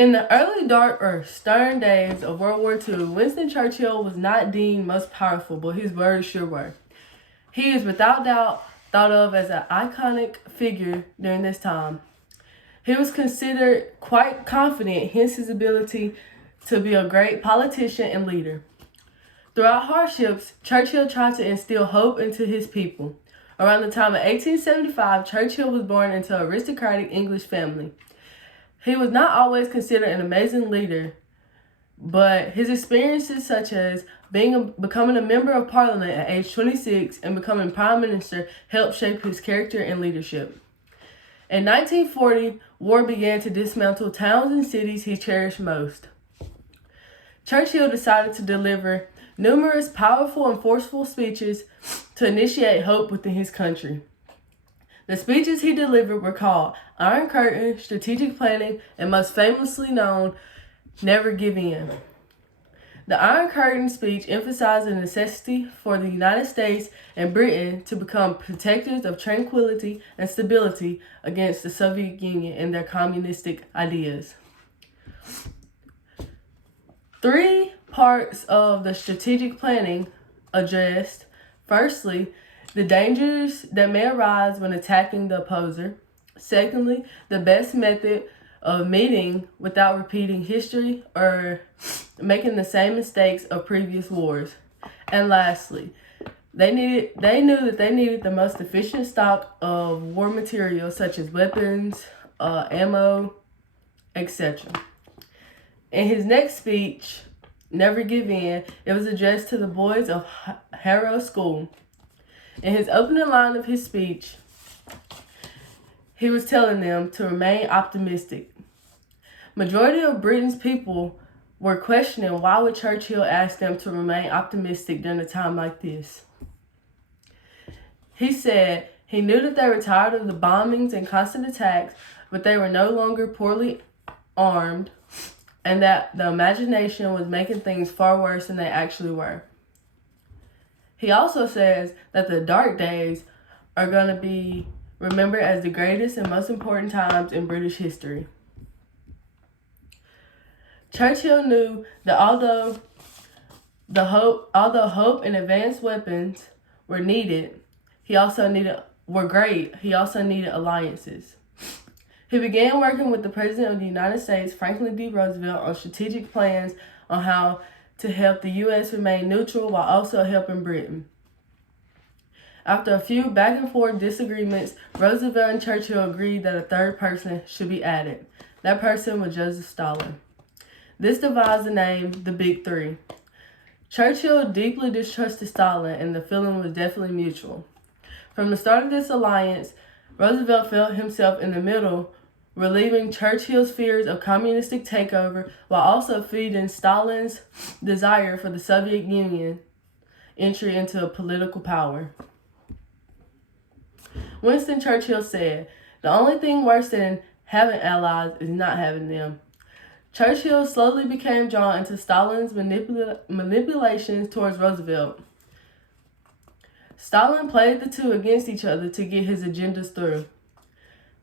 In the early dark or stern days of World War II, Winston Churchill was not deemed most powerful, but his words sure were. He is without doubt thought of as an iconic figure during this time. He was considered quite confident, hence his ability to be a great politician and leader. Throughout hardships, Churchill tried to instill hope into his people. Around the time of 1875, Churchill was born into an aristocratic English family. He was not always considered an amazing leader, but his experiences such as becoming a member of parliament at age 26 and becoming prime minister helped shape his character and leadership. In 1940, war began to dismantle towns and cities he cherished most. Churchill decided to deliver numerous powerful and forceful speeches to initiate hope within his country. The speeches he delivered were called Iron Curtain, Strategic Planning, and most famously known, Never Give In. The Iron Curtain speech emphasized the necessity for the United States and Britain to become protectors of tranquility and stability against the Soviet Union and their communistic ideas. 3 parts of the strategic planning addressed, firstly, the dangers that may arise when attacking the opposer. Secondly, the best method of meeting without repeating history or making the same mistakes of previous wars. And lastly, they knew that they needed the most efficient stock of war material such as weapons, ammo, etc. In his next speech, Never Give In, it was addressed to the boys of Harrow School. In his opening line of his speech, he was telling them to remain optimistic. Majority of Britain's people were questioning why would Churchill ask them to remain optimistic during a time like this. He said he knew that they were tired of the bombings and constant attacks, but they were no longer poorly armed, and that the imagination was making things far worse than they actually were. He also says that the dark days are going to be remembered as the greatest and most important times in British history. Churchill knew that although hope and advanced weapons were needed, he also needed alliances. He began working with the President of the United States, Franklin D. Roosevelt, on strategic plans on how to help the U.S. remain neutral while also helping Britain. After a few back and forth disagreements, Roosevelt and Churchill agreed that a third person should be added. That person was Joseph Stalin. This devised the name the Big Three. Churchill deeply distrusted Stalin, and the feeling was definitely mutual. From the start of this alliance, Roosevelt felt himself in the middle, relieving Churchill's fears of communistic takeover while also feeding Stalin's desire for the Soviet Union entry into political power. Winston Churchill said, "The only thing worse than having allies is not having them." Churchill slowly became drawn into Stalin's manipulations towards Roosevelt. Stalin played the two against each other to get his agendas through.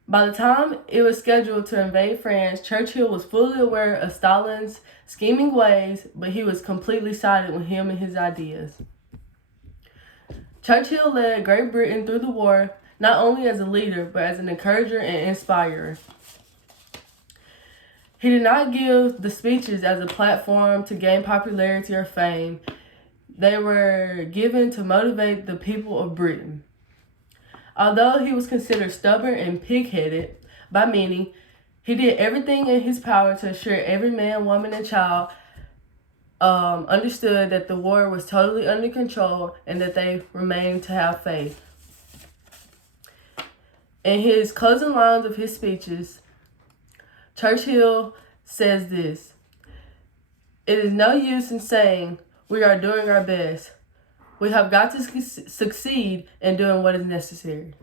By the time it was scheduled to invade France, Churchill was fully aware of Stalin's scheming ways, but he was completely sided with him and his ideas. Churchill led Great Britain through the war, not only as a leader, but as an encourager and inspirer. He did not give the speeches as a platform to gain popularity or fame. They were given to motivate the people of Britain. Although he was considered stubborn and pig-headed, by many, he did everything in his power to assure every man, woman, and child understood that the war was totally under control and that they remained to have faith. In his closing lines of his speeches, Churchill says this: "It is no use in saying we are doing our best. We have got to succeed in doing what is necessary."